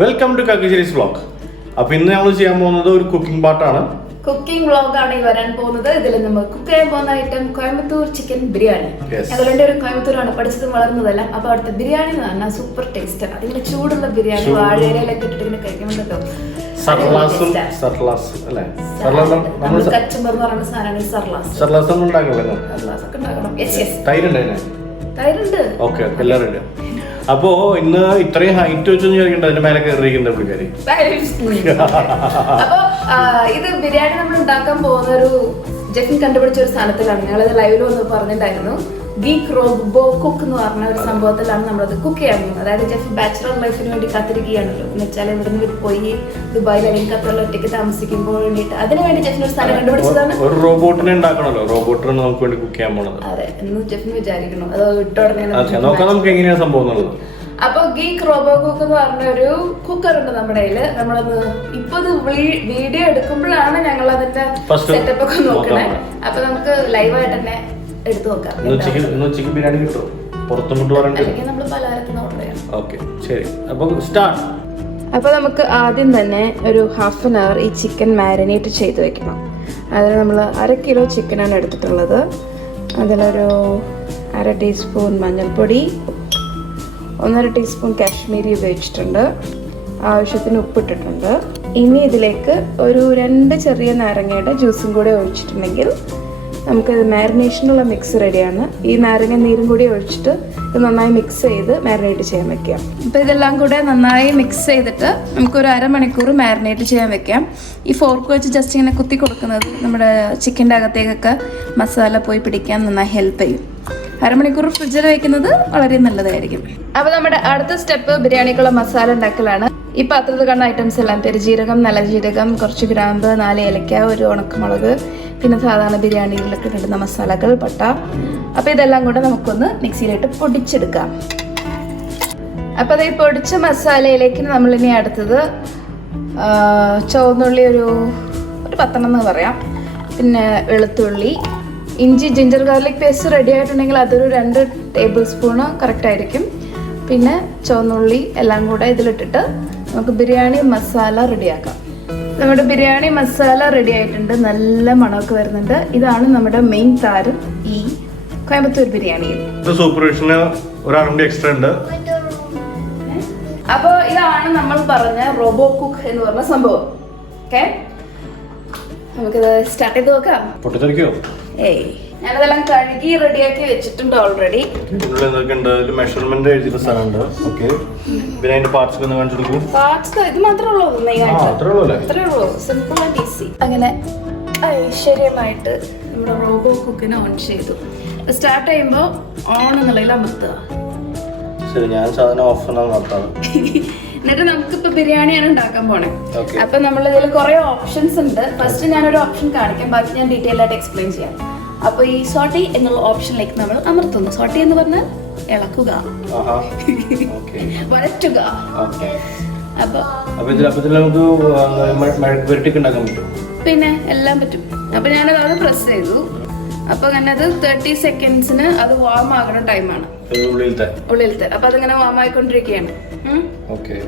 Welcome to Kakkasserys vlog. അപ്പോൾ ഇന്ന് നമ്മൾ ചെയ്യാൻ പോകുന്നത് ഒരു കുക്കിംഗ് പാർട്ടാണ്. കുക്കിംഗ് വ്ളോഗാണ് ഈ വരാൻ പോകുന്നത്. ഇതിൽ നമ്മൾ കുക്ക് ചെയ്യാൻ പോകുന്ന ഐറ്റം കോയമ്പത്തൂർ ചിക്കൻ ബിരിയാണി. ഞങ്ങളുടെ ഒരു കോയമ്പത്തൂരാണ്, പഠിച്ചതും വളർന്നതെല്ലാം. അപ്പൊ അവിടുത്തെ ബിരിയാണി എന്ന് പറഞ്ഞാൽ സൂപ്പർ ടേസ്റ്റ് ആണ്. അതിങ്ങനെ ചൂടുള്ള ബിരിയാണി വാഴയിലൊക്കെ ഇട്ടിട്ട് ഇങ്ങനെ കഴിക്കുന്നുണ്ടല്ലോ. കച്ചമ്പർ എന്ന് പറയുന്ന സാധനമാണ് സർലാസ് ഒക്കെ ഉണ്ടാക്കണം. തൈരുണ്ട്. അപ്പോ ഇന്ന് ഇത്രയും ഹൈറ്റ് വെച്ചൊന്നും ചോദിക്കണ്ട, അതിന്റെ മേലെ കയറിയിരിക്കുന്ന പുള്ളിക്കാരി. അപ്പൊ ഇത് ബിരിയാണി നമ്മൾ ഉണ്ടാക്കാൻ പോകുന്ന ഒരു ജെഫിൻ കണ്ടുപിടിച്ച ഒരു സ്ഥലത്തിലാണ്. ഞങ്ങളത് ലൈവിൽ വന്ന് പറഞ്ഞിട്ടുണ്ടായിരുന്നു. ഗീക്ക് റോബോ കുക്ക് എന്ന് പറഞ്ഞ ഒരു സംഭവത്തിലാണ് നമ്മളത് കുക്ക് ചെയ്യാൻ പോകുന്നത്. അതായത് ജെഫ് ബാച്ചലർ ലൈഫിന് വേണ്ടി കാത്തിരിക്കുകയാണല്ലോ. എന്ന് വെച്ചാൽ ഇവിടുന്ന് പോയി ദുബായിൽ അല്ലെങ്കിൽ ഖത്തറിൽ ഒറ്റയ്ക്ക് താമസിക്കുമ്പോൾ വേണ്ടിയിട്ട് അതിനുവേണ്ടി ജെഫിന് ഒരു സ്ഥലം കണ്ടുപിടിച്ചതാണ്. ഒരു റോബോട്ടിനെ ഉണ്ടാക്കണല്ലോ, റോബോട്ടിനെ നമുക്ക് വേണ്ടി കുക്ക് ചെയ്യാൻ പോകുന്നത്. അതെ, എന്ന് ജെഫിന് വിചാരിക്കണം. അത് ഇട്ടോടനെ നമുക്ക് എങ്ങനെയാണ് സംഭവം. അപ്പൊ ഗീക്ക് റോബോ കുക്ക് എന്ന് പറഞ്ഞ ഒരു കുക്കർ ഉണ്ട് നമ്മുടെ കയ്യില്. നമ്മളത് ഇപ്പൊ വീഡിയോ എടുക്കുമ്പോഴാണ് ഞങ്ങൾ അതിന്റെ സെറ്റപ്പ് ഒക്കെ നോക്കണേ. അപ്പൊ നമുക്ക് ലൈവായിട്ട് തന്നെ എടുത്തു നോക്കാം. ബിരിയാണി കിട്ടും അല്ലെങ്കിൽ നമ്മൾ പലഹാരത്തിന് ഓർഡർ ചെയ്യാം. ഓക്കെ, ശരി. അപ്പൊ സ്റ്റാർട്ട്. അപ്പൊ നമുക്ക് ആദ്യം തന്നെ ഒരു 1/2 hour ഈ ചിക്കൻ മാരിനേറ്റ് ചെയ്ത് വെക്കണം. അതിന് നമ്മൾ 1 കിലോ ചിക്കനാണ് എടുത്തിട്ടുള്ളത്. അതിലൊരു 1/2 ടീസ്പൂൺ മഞ്ഞൾപ്പൊടി, 1/2 ടീസ്പൂൺ കാശ്മീരി ഉപയോഗിച്ചിട്ടുണ്ട്, ആവശ്യത്തിന് ഉപ്പിട്ടിട്ടുണ്ട്. ഇനി ഇതിലേക്ക് ഒരു 2 ചെറിയ നാരങ്ങയുടെ ജ്യൂസും കൂടെ ഒഴിച്ചിട്ടുണ്ടെങ്കിൽ നമുക്കത് മാരിനേഷനുള്ള മിക്സ് റെഡിയാണ്. ഈ നാരങ്ങ നീരും കൂടി ഒഴിച്ചിട്ട് ഇത് നന്നായി മിക്സ് ചെയ്ത് മാരിനേറ്റ് ചെയ്യാൻ വെക്കാം. അപ്പോൾ ഇതെല്ലാം കൂടെ നന്നായി മിക്സ് ചെയ്തിട്ട് നമുക്കൊരു 1/2 മണിക്കൂർ മാരിനേറ്റ് ചെയ്യാൻ വെക്കാം. ഈ ഫോർക്ക് വെച്ച് ജസ്റ്റ് ഇങ്ങനെ കുത്തി കൊടുക്കുന്നത് നമ്മുടെ ചിക്കൻ്റെ അകത്തേക്കൊക്കെ മസാല പോയി പിടിക്കാൻ നന്നായി ഹെൽപ്പ് ചെയ്യും. 1/2 മണിക്കൂർ ഫ്രിഡ്ജിൽ വെക്കുന്നത് വളരെ നല്ലതായിരിക്കും. അപ്പോൾ നമ്മുടെ അടുത്ത സ്റ്റെപ്പ് ബിരിയാണിക്കുള്ള മസാല ഉണ്ടാക്കലാണ്. ഈ പാത്രത്തിൽ കാണുന്ന ഐറ്റംസ് എല്ലാം പെരുജീരകം, നല്ല ജീരകം, കുറച്ച് ഗ്രാമ്പ്, 4 ഏലക്ക, ഒരു ഉണക്കമുളക്, പിന്നെ സാധാരണ ബിരിയാണികളിലൊക്കെ ഇടുന്ന മസാലകൾ, പട്ട. അപ്പോൾ ഇതെല്ലാം കൂടെ നമുക്കൊന്ന് മിക്സിയിലിട്ട് പൊടിച്ചെടുക്കാം. അപ്പോൾ അത് ഈ പൊടിച്ച മസാലയിലേക്ക് നമ്മളിനി അടുത്തത് ചുവന്നുള്ളി ഒരു 10 എന്ന് പറയാം, പിന്നെ വെളുത്തുള്ളി, ഇഞ്ചി, ജിഞ്ചർ ഗാർലിക് പേസ്റ്റ് റെഡി ആയിട്ടുണ്ടെങ്കിൽ അതൊരു 2 ടേബിൾ സ്പൂണ് കറക്റ്റ് ആയിരിക്കും. പിന്നെ ചുവന്നുള്ളി എല്ലാം കൂടെ ഇതിലിട്ടിട്ട് നമുക്ക് ബിരിയാണി മസാല റെഡിയാക്കാം. നമ്മുടെ ബിരിയാണി മസാല റെഡി ആയിട്ടുണ്ട്, നല്ല മണമൊക്കെ വരുന്നുണ്ട്. ഇതാണ് നമ്മുടെ മെയിൻ താരം ഈ കോയമ്പത്തൂർ ബിരിയാണിയിൽ. അപ്പോൾ ഇതാണ് നമ്മൾ പറഞ്ഞ റോബോ കുക്ക് എന്ന് പറഞ്ഞ സംഭവം. ഓക്കെ, നമുക്കിത് സ്റ്റാർട്ട് ചെയ്ത് നോക്കാം. ഏയ്, ഞാനതെല്ലാം കഴുകി റെഡിയാക്കി വെച്ചിട്ടുണ്ട് ഓൾറെഡി. പാർട്സ് ഇത് മാത്രമേ ഉള്ളൂ, സിമ്പിൾ ആൻഡ് ഈസി. അങ്ങനെ ഐശ്വര്യമായിട്ട് നമ്മുടെ റോബോ കുക്കിനെ ഓൺ ചെയ്തു. സ്റ്റാർട്ട് ചെയ്യുമ്പോൾ ഓൺ എന്നുള്ളതിൽ അമർത്തുക. എന്നിട്ട് നമുക്കിപ്പോ ബിരിയാണിയാണ് ഉണ്ടാക്കാൻ പോണേ. അപ്പൊ നമ്മൾ ഇതിൽ കുറെ ഓപ്ഷൻസ് ഉണ്ട്. ഫസ്റ്റ് ഞാനൊരു ഓപ്ഷൻ കാണിക്കാം, ബാക്കി ഞാൻ ഡീറ്റെയിൽ ആയിട്ട് എക്സ്പ്ലെയിൻ ചെയ്യാം. അപ്പൊ ഈ സോട്ടി എന്നുള്ള ഓപ്ഷനിലേക്ക് നമ്മൾ അമർത്തുന്നു. സോട്ടി എന്ന് പറഞ്ഞാൽ ഇളക്കുക, വരട്ടുക. പിന്നെ എല്ലാം പറ്റും. അപ്പൊ ഞാനത് അത് പ്രസ് ചെയ്തു. അപ്പൊ അങ്ങനെ അത് 30 സെക്കൻഡ്സിന് അത് വാം ആകുന്ന ടൈമാണ് ഉള്ളിലത്തെ. അപ്പൊ അതിങ്ങനെ വാം ആയിക്കൊണ്ടിരിക്കുകയാണ്.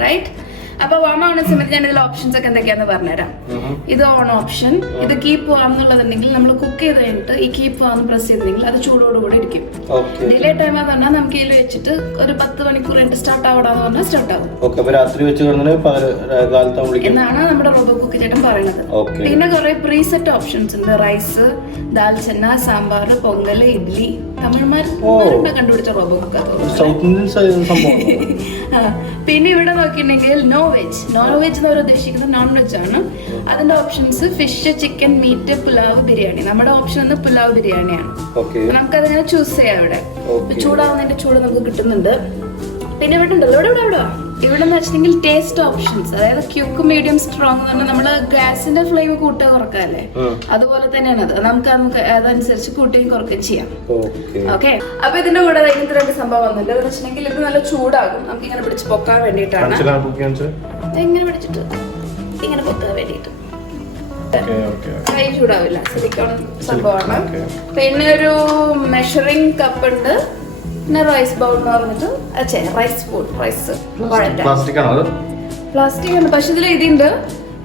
റൈറ്റ്. അപ്പൊ വാം ആവുന്ന സമയത്ത് ഞാൻ ഇതിൽ ഓപ്ഷൻസ് ഒക്കെ എന്തൊക്കെയാന്ന് പറഞ്ഞുതരാം. ഇത് ഓൺ ഓപ്ഷൻ. ഇത് കീപ്പ് ആണെന്നുള്ളതുണ്ടെങ്കിൽ നമ്മൾ കുക്ക് ചെയ്ത് കഴിഞ്ഞിട്ട് ഈ കീപ്പ് ആണെന്ന് പ്രസ് ചെയ്തിട്ടുണ്ടെങ്കിൽ അത് ചൂടോടുകൂടി ഇരിക്കും. ഡിലേ ടൈം എന്ന് പറഞ്ഞാൽ നമുക്ക് ഇതിൽ വെച്ചിട്ട് ഒരു 10 മണിക്കൂർ കഴിഞ്ഞിട്ട് സ്റ്റാർട്ട് ആവടാന്ന് പറഞ്ഞാൽ സ്റ്റാർട്ട് ആവും എന്നാണ് നമ്മുടെ റോബോ കുക്ക് ചേട്ടൻ പറയുന്നത്. പിന്നെ കുറെ പ്രീസെറ്റ് ഓപ്ഷൻസ് ഉണ്ട്. റൈസ്, ദാൽ ചെന്ന, സാമ്പാർ, പൊങ്കൽ, ഇഡ്ലി. തമിഴ്മാർ കണ്ടുപിടിച്ച റോബോ കുക്ക്. പിന്നെ ഇവിടെ നോക്കിയിട്ടുണ്ടെങ്കിൽ നോൺ വെജ് എന്ന് ഉദ്ദേശിക്കുന്നത് നോൺ വെജ് ആണ്. അതിന്റെ options fish, chicken, meat, pulao, biryani. നമ്മുടെ ഓപ്ഷൻ പുലാവ് ബിരിയാണിയാണ്. നമുക്കതിങ്ങനെ ചൂസ് ചെയ്യാം. ഇവിടെ ചൂടാവുന്നതിന്റെ ചൂട് നമുക്ക് കിട്ടുന്നുണ്ട്. പിന്നെ ഇവിടെ ഉണ്ടല്ലോ, ഇവിടെ എന്ന് വെച്ചിട്ടുണ്ടെങ്കിൽ ടേസ്റ്റ് ഓപ്ഷൻസ്, അതായത് ക്യൂക്ക്, മീഡിയം, സ്ട്രോങ് എന്ന് പറഞ്ഞാൽ നമ്മള് ഗ്യാസിന്റെ ഫ്ലെയിം കൂട്ടുക കുറക്കല്ലേ, അതുപോലെ തന്നെയാണ് അത്. നമുക്ക് അതനുസരിച്ച് കൂട്ടുകയും കുറയ്ക്കുകയും ചെയ്യാം. ഓക്കെ, അപ്പൊ ഇതിന്റെ കൂടെ ഇങ്ങനത്തെ 2 സംഭവം വന്നിട്ടുണ്ട്. എന്ന് വെച്ചിട്ടുണ്ടെങ്കിൽ ഇത് നല്ല ചൂടാകും. നമുക്ക് ഇങ്ങനെ പിടിച്ച് പൊക്കാൻ വേണ്ടിയിട്ടാണ്. എങ്ങനെ പിടിച്ചിട്ട് ഇങ്ങനെ പൊക്കാൻ വേണ്ടിയിട്ട് കൈ ചൂടാവില്ല. സിലിക്കോൺ സംഭവമാണ്. പിന്നെ ഒരു മെഷറിംഗ് കപ്പ് ഉണ്ട്. പിന്നെ റൈസ് ബൗൾ എന്ന് പറഞ്ഞിട്ട് റൈസ് ബൗൾ, റൈസ് പ്ലാസ്റ്റിക് ഉണ്ട്, പക്ഷെ ഇതിൽ ഇതുണ്ട്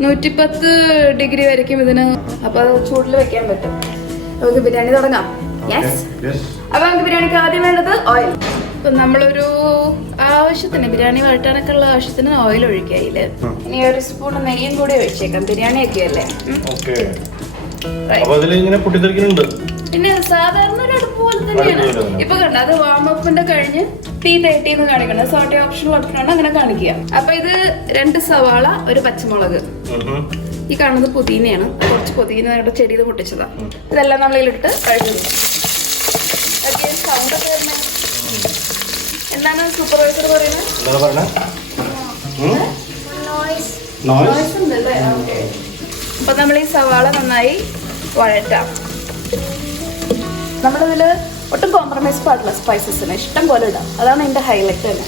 110 ഡിഗ്രി വരയ്ക്കും ഇതിന്. അപ്പൊ അത് ചൂടിൽ വെക്കാൻ പറ്റും. നമുക്ക് ബിരിയാണി തുടങ്ങാം. അപ്പൊ നമുക്ക് ബിരിയാണിക്ക് ആദ്യം വേണ്ടത് ഓയിൽ. ഇപ്പൊ നമ്മളൊരു ആവശ്യത്തിന് ബിരിയാണി വഴറ്റാനൊക്കെ ഉള്ള ആവശ്യത്തിന് ഓയിൽ ഒഴിക്കയില്. ഇനി 1 സ്പൂൺ നെയ്യും കൂടി ഒഴിച്ചേക്കാം, ബിരിയാണി ഒക്കെ അല്ലേ. പിന്നെ സാധാരണ ഒരു അടുപ്പ് പോലെ തന്നെയാണ്. ഇപ്പൊ കണ്ട അത് വാമപ്പിന്റെ കഴിഞ്ഞ് തീ തേട്ടിന്ന് കാണിക്കണം. സോട്ടി ഓപ്ഷനാണ് അങ്ങനെ കാണിക്കുക. അപ്പൊ ഇത് 2 സവാള, 1 പച്ചമുളക്, ഈ കാണുന്നത് പുതിനയാണ്. കുറച്ച് പുതിന ചെടിയിൽ പൊട്ടിച്ചതാ. ഇതെല്ലാം നമ്മളിലിട്ട് കഴുകി. സൗണ്ട് ഒക്കെ വരുന്നത് എന്താണ് സൂപ്പർവൈസർ പറയുന്നത്? അപ്പൊ നമ്മൾ ഈ സവാള നന്നായി വഴറ്റാം. നമ്മളിതില് ഒട്ടും കോംപ്രമൈസ് പാടില്ല. സ്പൈസസിന് ഇഷ്ടം പോലെ ഇടാം. അതാണ് ഇതിന്റെ ഹൈലൈറ്റ് തന്നെ.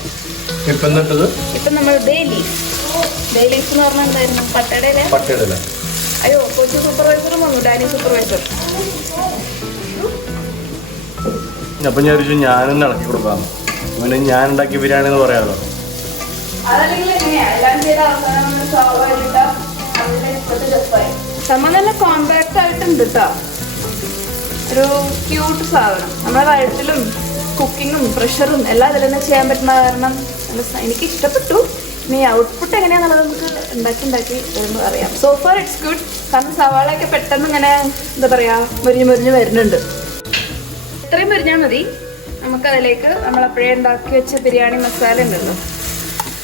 ഇപ്പൊ നമ്മൾ ബേ ലീഫ് എന്ന് പറഞ്ഞാൽ എന്തായിരുന്നു? പട്ടടയിലെ. അയ്യോ, കൊച്ചു സൂപ്പർവൈസറും വന്നു, ഡാനി സൂപ്പർവൈസർ. അപ്പൊ ഞാൻ ഞാനൊന്ന് ഇളക്കി കൊടുക്കാം. ഞാൻ ഉണ്ടാക്കിയ ബിരിയാണി എന്ന് പറയാമല്ലോ. സംഭവം നല്ല കോമ്പാക്ട് ആയിട്ടുണ്ട് കേട്ടോ. ഒരു ക്യൂട്ട് സാധനം. നമ്മുടെ വഴറ്റിലും കുക്കിങ്ങും പ്രഷറും എല്ലാം ഇതിൽ തന്നെ ചെയ്യാൻ പറ്റുന്ന കാരണം എനിക്ക് ഇഷ്ടപ്പെട്ടു. ഇനി ഔട്ട്പുട്ട് എങ്ങനെയാണെന്നുള്ളത് നമുക്ക് ഉണ്ടാക്കി വരുമ്പോൾ അറിയാം. So far it's good. കാരണം സവാളയൊക്കെ പെട്ടെന്ന് ഇങ്ങനെ എന്താ പറയാ മുരിഞ്ഞ് വരുന്നുണ്ട്. ഇത്രയും മുരിഞ്ഞാൽ മതി. നമുക്കതിലേക്ക് നമ്മളപ്പോഴേ ഉണ്ടാക്കി വെച്ച ബിരിയാണി മസാല ഉണ്ടല്ലോ,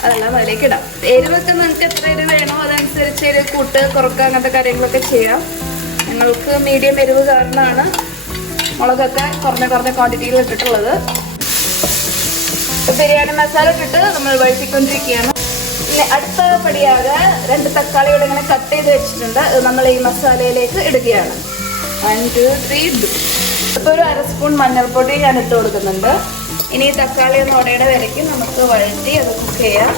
അതെല്ലാം അതിലേക്ക് ഇടാം. എരിവൊക്കെ നിങ്ങൾക്ക് എത്ര എരിവ് വേണോ അതനുസരിച്ച് എരിവ് കൂട്ട് കുറക്കുക അങ്ങനത്തെ കാര്യങ്ങളൊക്കെ ചെയ്യാം. ഞങ്ങൾക്ക് മീഡിയം എരിവ് കാരണമാണ് മുളകൊക്കെ കുറഞ്ഞ ക്വാണ്ടിറ്റിയിൽ ഇട്ടിട്ടുള്ളത്. ബിരിയാണി മസാല ഇട്ടിട്ട് നമ്മൾ വഴറ്റിക്കൊണ്ടിരിക്കുകയാണ്. പിന്നെ അടുത്ത പടിയാകെ 2 തക്കാളിയോടെ ഇങ്ങനെ കട്ട് ചെയ്ത് വെച്ചിട്ടുണ്ട്. നമ്മൾ ഈ മസാലയിലേക്ക് ഇടുകയാണ്. 1 2 3 ഇപ്പോൾ ഒരു 1/2 സ്പൂൺ മഞ്ഞൾപ്പൊടി ഞാൻ ഇട്ട് കൊടുക്കുന്നുണ്ട്. ഇനി ഈ തക്കാളി ഒന്ന് ഉടയുടെ വരയ്ക്ക് നമുക്ക് വഴറ്റി അത് കുക്ക് ചെയ്യാം.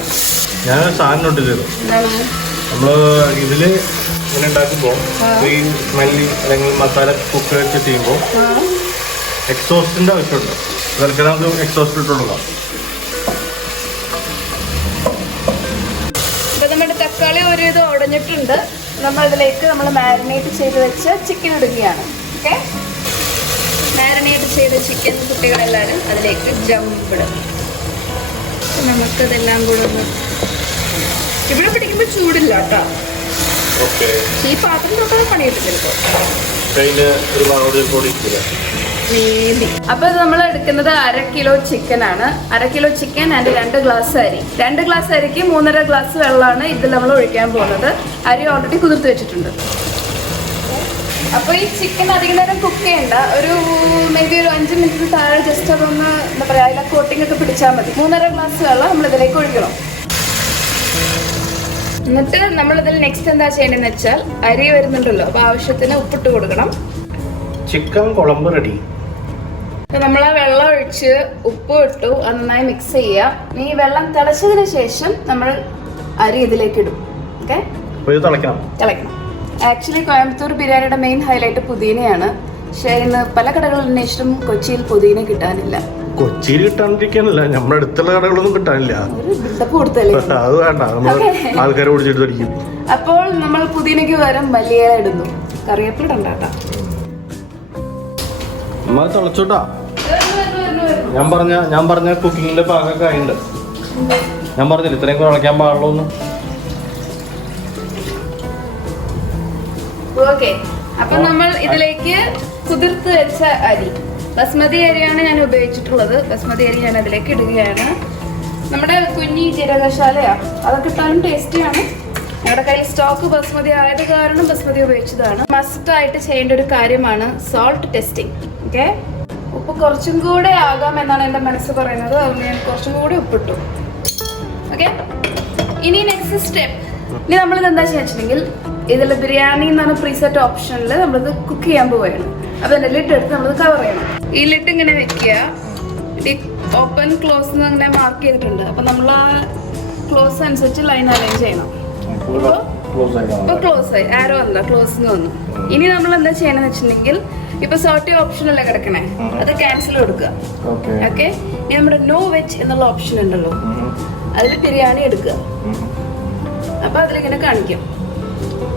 ഞാനൊരു സാധനം നോട്ട് നമ്മള് ഇതില് ഇങ്ങനെ ഉണ്ടാക്കുമ്പോൾ ഈ സ്മെല്ലി അല്ലെങ്കിൽ മസാല കുക്ക് വെച്ച് ചെയ്യുമ്പോൾ എക്സോസ്റ്റിന്റെ ആവശ്യമുണ്ട്. അതൊക്കെ നമുക്ക് എക്സോസ്റ്റ് ഇട്ട് കൊടുക്കാം. ഇപ്പൊ നമ്മുടെ തക്കാളി ഒരു ഇത് ഉടഞ്ഞിട്ടുണ്ട്. നമ്മൾ ഇതിലേക്ക് നമ്മൾ മാരിനേറ്റ് ചെയ്ത് വെച്ച് ചിക്കൻ ഇടുകയാണ്. ഓക്കെ, മാരിനേറ്റ് ചെയ്ത ചിക്കൻ കുട്ടികളെല്ലാവരും അതിലേക്ക് ജമ്പ് ഇടും. നമുക്കതെല്ലാം കൂടെ ഒന്ന് ഇവിടെ പിടിക്കുമ്പോൾ ചൂടില്ല കേട്ടോ. ഈ പാത്രം തൊട്ടാൽ പണിയിട്ട് ചിലപ്പോൾ. അപ്പൊ നമ്മൾ എടുക്കുന്നത് 1/2 കിലോ ചിക്കൻ ആണ്. 1/2 കിലോ ചിക്കൻ ആൻഡ് 2 ഗ്ലാസ് അരി. 2 ഗ്ലാസ് അരിക്ക് 3.5 ഗ്ലാസ് വെള്ളമാണ് ഇതിൽ നമ്മൾ ഒഴിക്കാൻ പോകുന്നത്. അരി ഓൾറെഡി കുതിർത്ത് വെച്ചിട്ടുണ്ട്. അപ്പൊ ഈ ചിക്കൻ അധികം നേരം കുക്ക് ചെയ്യണ്ട. ഒരു മേ ബി ഒരു 5 മിനിറ്റ് താഴെ ജസ്റ്റ് അതൊന്ന് എന്താ പറയാ അതിലെ കോട്ടിംഗ് ഒക്കെ പിടിച്ചാൽ മതി. 3.5 ഗ്ലാസ് വെള്ളം നമ്മൾ ഇതിലേക്ക് ഒഴിക്കണം. എന്നിട്ട് നമ്മളിതിൽ നെക്സ്റ്റ് എന്താ ചെയ്യേണ്ടതെന്ന് വെച്ചാൽ അരി വരുന്നുണ്ടല്ലോ, അപ്പൊ ആവശ്യത്തിന് ഉപ്പിട്ട് കൊടുക്കണം. ചിക്കൻ കുഴമ്പ് റെഡി. നമ്മൾ ആ വെള്ളം ഒഴിച്ച് ഉപ്പ് ഇട്ടു, നന്നായി മിക്സ് ചെയ്യുക. ഈ വെള്ളം തിളച്ചതിന് ശേഷം നമ്മൾ അരി ഇതിലേക്ക് ഇടും. ഓക്കെ, തിളയ്ക്കണം. ആക്ച്വലി കോയമ്പത്തൂർ ബിരിയാണിയുടെ മെയിൻ ഹൈലൈറ്റ് പുതിനയാണ്. പക്ഷേ ഇന്ന് പല കടകളിൽ അന്വേഷിച്ചും കൊച്ചിയിൽ പുതിന കിട്ടാനില്ല. കൊച്ചിയിൽ കിട്ടാണ്ടിരിക്കാനല്ല, നമ്മുടെ അടുത്തുള്ള കടകളൊന്നും കിട്ടാനില്ല. അത് വേണ്ട, ആൾക്കാരെ ഓടിച്ചിട്ട് തടിക്കും. അപ്പോൾ നമ്മൾ പുതിനയ്ക്ക് പകരം മല്ലിയില ഇടുന്നു. കറിവേപ്പില ഇടണ്ടാട്ടാ. തിളച്ചോട്ടാ. ഞാൻ പറഞ്ഞ കുക്കിങ്ങിന്റെ ഭാഗമൊക്കെ ആയിട്ടുണ്ട്. ഞാൻ പറഞ്ഞില്ല ഇത്രയും തിളയ്ക്കാൻ പാടുള്ളൂ. ഓക്കെ, അപ്പൊ നമ്മൾ ഇതിലേക്ക് കുതിർത്ത് വെച്ച അരി, ബസ്മതി അരിയാണ് ഞാൻ ഉപയോഗിച്ചിട്ടുള്ളത്. ബസ്മതി അരി ഞാൻ അതിലേക്ക് ഇടുകയാണ്. നമ്മുടെ കുഞ്ഞി ജീരകശാലയാ, അതൊക്കെ ഇട്ടാലും ടേസ്റ്റിയാണ്. ഞങ്ങളുടെ കയ്യിൽ സ്റ്റോക്ക് ബസ്മതി ആയത് കാരണം ബസ്മതി ഉപയോഗിച്ചതാണ്. മസ്റ്റ് ആയിട്ട് ചെയ്യേണ്ട ഒരു കാര്യമാണ് സോൾട്ട് ടെസ്റ്റിംഗ്. ഓക്കെ, ഉപ്പ് കുറച്ചും കൂടെ ആകാം എന്നാണ് എൻ്റെ മനസ്സ് പറയുന്നത്. അതുകൊണ്ട് ഞാൻ കുറച്ചും കൂടി ഉപ്പിട്ടു. ഓക്കെ, ഇനി നെക്സ്റ്റ് സ്റ്റെപ്പ്. ഇനി നമ്മളിത് എന്താ വെച്ചിട്ടുണ്ടെങ്കിൽ ഇതിൽ ബിരിയാണി എന്നാണ് പ്രീസെറ്റ് ഓപ്ഷനിൽ നമ്മളിത് കുക്ക് ചെയ്യാൻ പോവുകയാണ്. അപ്പൊ അതിന്റെ ലിഡ് എടുത്ത് നമ്മളിത് കവർ ചെയ്യണം. ഈ ലിഡ് ഇങ്ങനെ വെക്കുക. ഈ ഓപ്പൺ ക്ലോസ് അങ്ങനെ മാർക്ക് ചെയ്തിട്ടുണ്ട്. അപ്പൊ നമ്മൾ ആ ക്ലോസ് അനുസരിച്ച് ലൈൻ അലൈൻ ചെയ്യണം. ഇപ്പൊ ക്ലോസ് ആയി, ആരോ അല്ല ക്ലോസ് വന്നു. ഇനി നമ്മൾ എന്താ ചെയ്യണമെന്ന് വെച്ചിട്ടുണ്ടെങ്കിൽ ഇപ്പൊ സോട്ടി ഓപ്ഷനല്ലേ കിടക്കണേ, അത് ക്യാൻസൽ കൊടുക്കുക. ഓക്കെ, ഇനി നമ്മുടെ നോ വെജ് എന്നുള്ള ഓപ്ഷൻ ഉണ്ടല്ലോ, അതിൽ ബിരിയാണി എടുക്കുക. അപ്പോൾ അതിലിങ്ങനെ കാണിക്കും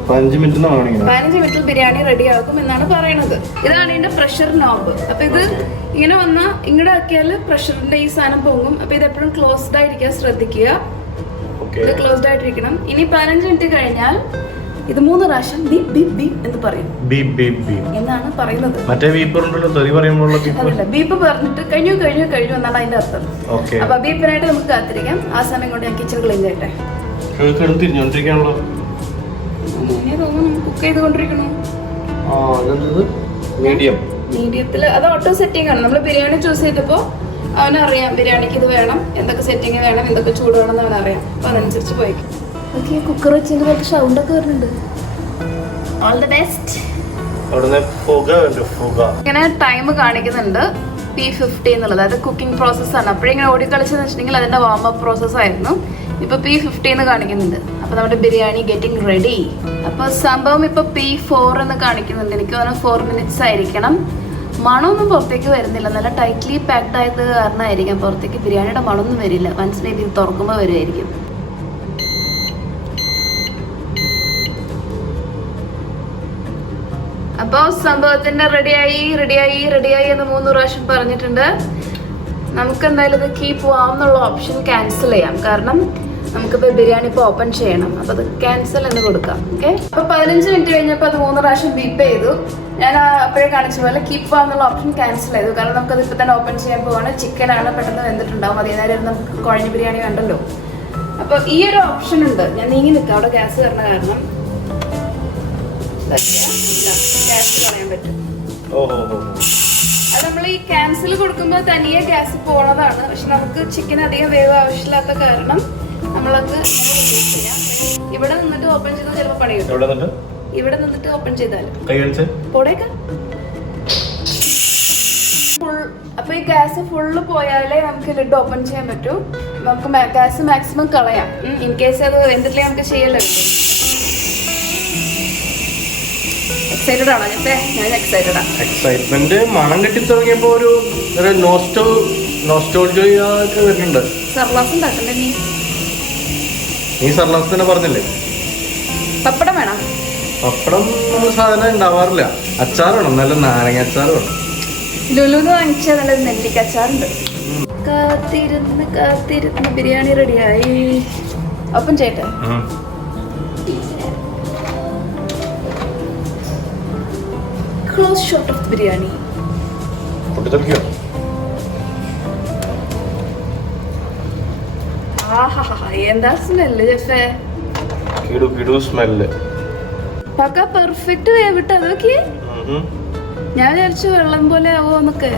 15 മിനിറ്റിൽ ബിരിയാണി റെഡി ആകും എന്നാണ് പറയുന്നത്. ഇതാണ് ഇതിന്റെ പ്രഷർ നോബ്. അപ്പൊ ഇത് ഇങ്ങനെ വന്നാൽ ഇങ്ങോട്ട് ആക്കിയാൽ പ്രഷറിന്റെ ഈ സാധനം പൊങ്ങും. അപ്പൊ ഇത് എപ്പോഴും ക്ലോസ്ഡ് ആയിരിക്കാൻ ശ്രദ്ധിക്കുക. ഇത് ക്ലോസ്ഡ് ആയിട്ടിരിക്കണം. ഇനി 15 മിനിറ്റ് കഴിഞ്ഞാൽ ഇത് 3 പ്രാവശ്യം ബീപ് ബീപ് ബീപ് എന്ന് പറയും. ബീപ് ബീപ് ബീപ് എന്നാണ് പറയുന്നത്. മറ്റേ ബീപ്പറുണ്ടല്ലോ തെറി പറയുമ്പോൾ അതല്ല, ബീപ്പ് പറഞ്ഞിട്ട് കഴിഞ്ഞു എന്നാണ് അതിന്റെ അർത്ഥം. അപ്പൊ ബീപ്പിനായിട്ട് നമുക്ക് കാത്തിരിക്കാം. ആ സമയം കൊണ്ട് ഞാൻ കിച്ചൺ ക്ലീൻ ചെയ്യട്ടെ. തിരിഞ്ഞോണ്ടിരിക്കാണല്ലോ. കുക്ക് ചെയ്തുകൊണ്ടിരിക്കണോ? മീഡിയത്തിൽ അത് ഓട്ടോ സെറ്റിംഗ് ആണ്. നമ്മൾ ബിരിയാണി ചൂസ് ചെയ്തപ്പോൾ അവനറിയാം ബിരിയാണിക്ക് ഇത് വേണം, എന്തൊക്കെ സെറ്റിംഗ് വേണം, എന്തൊക്കെ ചൂട് വേണം എന്ന് അവനറിയാം. അപ്പൊ അതനുസരിച്ച് പോയിക്കും. ഓക്കെ, കുക്കർ വെച്ചതിന്റെ കുറച്ച് സൗണ്ട് ഒക്കെ വരുന്നുണ്ട്. All the best. ഇങ്ങനെ ടൈം കാണിക്കുന്നുണ്ട് P50 എന്നുള്ളത്. അതായത് കുക്കിംഗ് പ്രോസസ്സാണ്. അപ്പോഴിങ്ങനെ ഓടിക്കളിച്ചെന്ന് വെച്ചിട്ടുണ്ടെങ്കിൽ അതിന്റെ വാം അപ്പ് പ്രോസസ് ആയിരുന്നു. ഇപ്പൊ P50 എന്ന് കാണിക്കുന്നുണ്ട്. അപ്പൊ നമ്മുടെ ബിരിയാണി ഗെറ്റിംഗ് റെഡി. അപ്പൊ സംഭവം ഇപ്പൊ P4 എന്ന് കാണിക്കുന്നുണ്ട്. എനിക്ക് തോന്നുന്നു 4 minutes ആയിരിക്കണം. മണമൊന്നും പുറത്തേക്ക് വരുന്നില്ല. നല്ല ടൈറ്റ്ലി പാക്ഡ് ആയത് കാരണമായിരിക്കാം പുറത്തേക്ക് ബിരിയാണിയുടെ മണമൊന്നും വരില്ല. വൺസ് മേ ബി തുറക്കുമ്പോൾ വരുമായിരിക്കും. അപ്പോൾ സംഭവത്തിന്റെ റെഡിയായി എന്ന് 3 പ്രാവശ്യം പറഞ്ഞിട്ടുണ്ട്. നമുക്ക് എന്തായാലും ഇത് കീപ്പ് വാം എന്നുള്ള ഓപ്ഷൻ ക്യാൻസൽ ചെയ്യാം. കാരണം നമുക്കിപ്പോൾ ബിരിയാണി ഇപ്പോൾ ഓപ്പൺ ചെയ്യണം. അപ്പോൾ അത് ക്യാൻസൽ എന്ന് കൊടുക്കാം. ഓക്കെ, അപ്പോൾ 15 മിനിറ്റ് കഴിഞ്ഞപ്പോൾ അത് 3 പ്രാവശ്യം ബീപ്പ് ചെയ്തു. ഞാൻ അപ്പോഴേ കാണിച്ച പോലെ കീപ്പ് വാം എന്നുള്ള ഓപ്ഷൻ ക്യാൻസൽ ചെയ്തു. കാരണം നമുക്കത് ഇപ്പോൾ തന്നെ ഓപ്പൺ ചെയ്യാൻ പോവാണ്. ചിക്കനാണ് പെട്ടെന്ന് വെന്തിട്ടുണ്ടാവും. അതേ നേരം നമുക്ക് കുഴഞ്ഞ ബിരിയാണി വേണ്ടല്ലോ. അപ്പോൾ ഈ ഒരു ഓപ്ഷൻ ഉണ്ട്. ഞാൻ നീങ്ങി നിൽക്കാം, അവിടെ ഗ്യാസ് കയറുന്ന കാരണം ഗ്യാസ് കളയാൻ പറ്റും. അത് നമ്മൾ ഈ ക്യാൻസൽ കൊടുക്കുമ്പോൾ തനിയെ ഗ്യാസ് പോണതാണ്. പക്ഷെ നമുക്ക് ചിക്കൻ അധികം വേവ് ആവശ്യമില്ലാത്ത കാരണം നമ്മളത് ചെയ്യാം. ഇവിടെ നിന്നിട്ട് ഓപ്പൺ ചെയ്താൽ ചിലപ്പോൾ പണി കിട്ടും. ഇവിടെ നിന്നിട്ട് ഓപ്പൺ ചെയ്താലും പോടേക്ക. അപ്പൊ ഈ ഗ്യാസ് ഫുള്ള് പോയാലേ നമുക്ക് ലിഡ് ഓപ്പൺ ചെയ്യാൻ പറ്റൂ. നമുക്ക് ഗ്യാസ് മാക്സിമം കളയാം. ഇൻ കേസ് അത് എന്തില്ലേ നമുക്ക് ചെയ്യല്ലോ. എക്സൈറ്റഡ് ആണോ? ഞാൻ എക്സൈറ്റഡ് ആണ്. എക്സൈറ്റ്മെന്റ് മണം കെട്ടി തുടങ്ങിയപ്പോ ഒരു നോസ്റ്റോൾജിയ ഒക്കെ വരുന്നുണ്ട്. സർലാസ് ഉണ്ടാക്കണ്ടേ നീ സർലാസ് തന്നെ പറഞ്ഞില്ലേ? പപ്പടം വേണം. പപ്പടം നമ്മൾ സാധനം ഉണ്ടാവാറില്ല. അച്ചാർ വേണം, നല്ല നാരങ്ങ അച്ചാർ വേണം. ലുലുന്ന് വാങ്ങിച്ച നല്ല നെല്ലിക്ക അച്ചാറുണ്ട്. കാത്തിരുന്ന് ബിരിയാണി റെഡിയായി. ഓപ്പൺ ചെയ്യട്ടെ. Close shot of the biryani. എന്താ സ്മെല്ല് ജെഫേ? പക്ക പെർഫെക്റ്റ് വേവിട്ട് അതൊക്കെ ഞാൻ വിചാരിച്ചു വെള്ളം പോലെ ആവോന്നൊക്കെ.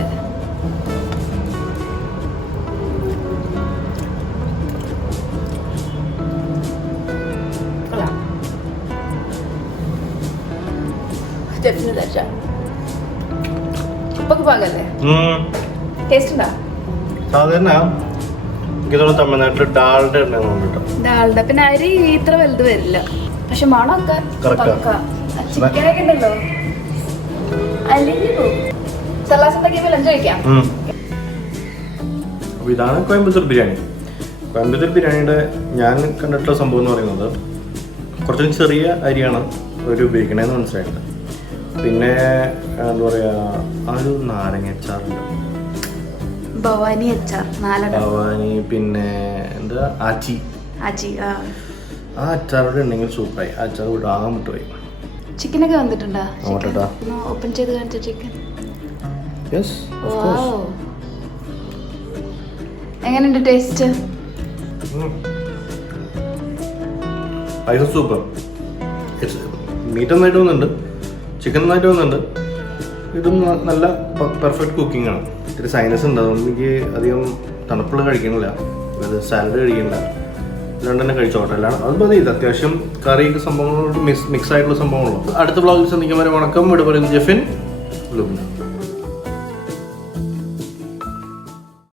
തമിഴ്നാട്ടില് ഡാൽഡ പിന്നെ അരി ഇത്ര വലുത് വരില്ല. പക്ഷെ മണമൊക്കെ ചിക്കനൊക്കെ ഉണ്ടല്ലോ. ഇതാണ് കോയമ്പത്തൂർ ബിരിയാണി. കോയമ്പത്തൂർ ബിരിയാണിയുടെ ഞാൻ കണ്ടിട്ടുള്ള സംഭവം എന്ന് പറയുന്നത് കുറച്ചും ചെറിയ അരിയാണ് അവർ ഉപയോഗിക്കണേന്ന് മനസ്സിലായിട്ടുണ്ട്. പിന്നെ എന്താ പറയാ, ആ ഒരു നാരങ്ങ അച്ചാറുണ്ട്, ഭവാനി അച്ചാർ, ഭവാനി, പിന്നെ എന്താ ആച്ചി, ആ അച്ചാറോടെ ഉണ്ടെങ്കിൽ സൂപ്പറായി. ആ അച്ചാർ വിടാൻ വിട്ടുപോയി. ചിക്കനൊക്കെ വന്നിട്ടുണ്ടോ? ഓപ്പൺ ചെയ്ത് കാണിച്ച ചിക്കൻ എങ്ങനെയുണ്ട് ടേസ്റ്റ്? സൂപ്പർ. മീറ്റ് നന്നായിട്ട് വന്നിട്ടുണ്ട്, ചിക്കൻ നന്നായിട്ട് വന്നിട്ടുണ്ട്. ഇതും നല്ല പെർഫെക്റ്റ് കുക്കിംഗ് ആണ്. ഇത്തിരി സൈനസ് ഉണ്ട്, അതുകൊണ്ട് എനിക്ക് അധികം തണുപ്പുള്ള കഴിക്കണില്ല, അതായത് സാലഡ് കഴിക്കണില്ല. ഇതുകൊണ്ട് തന്നെ കഴിച്ചോട്ടെ. എല്ലാം അത് മതി. ഇത് അത്യാവശ്യം കറിയൊക്കെ സംഭവങ്ങളോട് മിക്സ് ആയിട്ടുള്ള സംഭവങ്ങളുള്ളൂ. അടുത്ത വ്ളോഗിൽ സന്ധിക്കാൻ വരെ വണക്കം. ഇവിടെ പറയുന്നത് ജെഫിൻ, ലുബ്ന.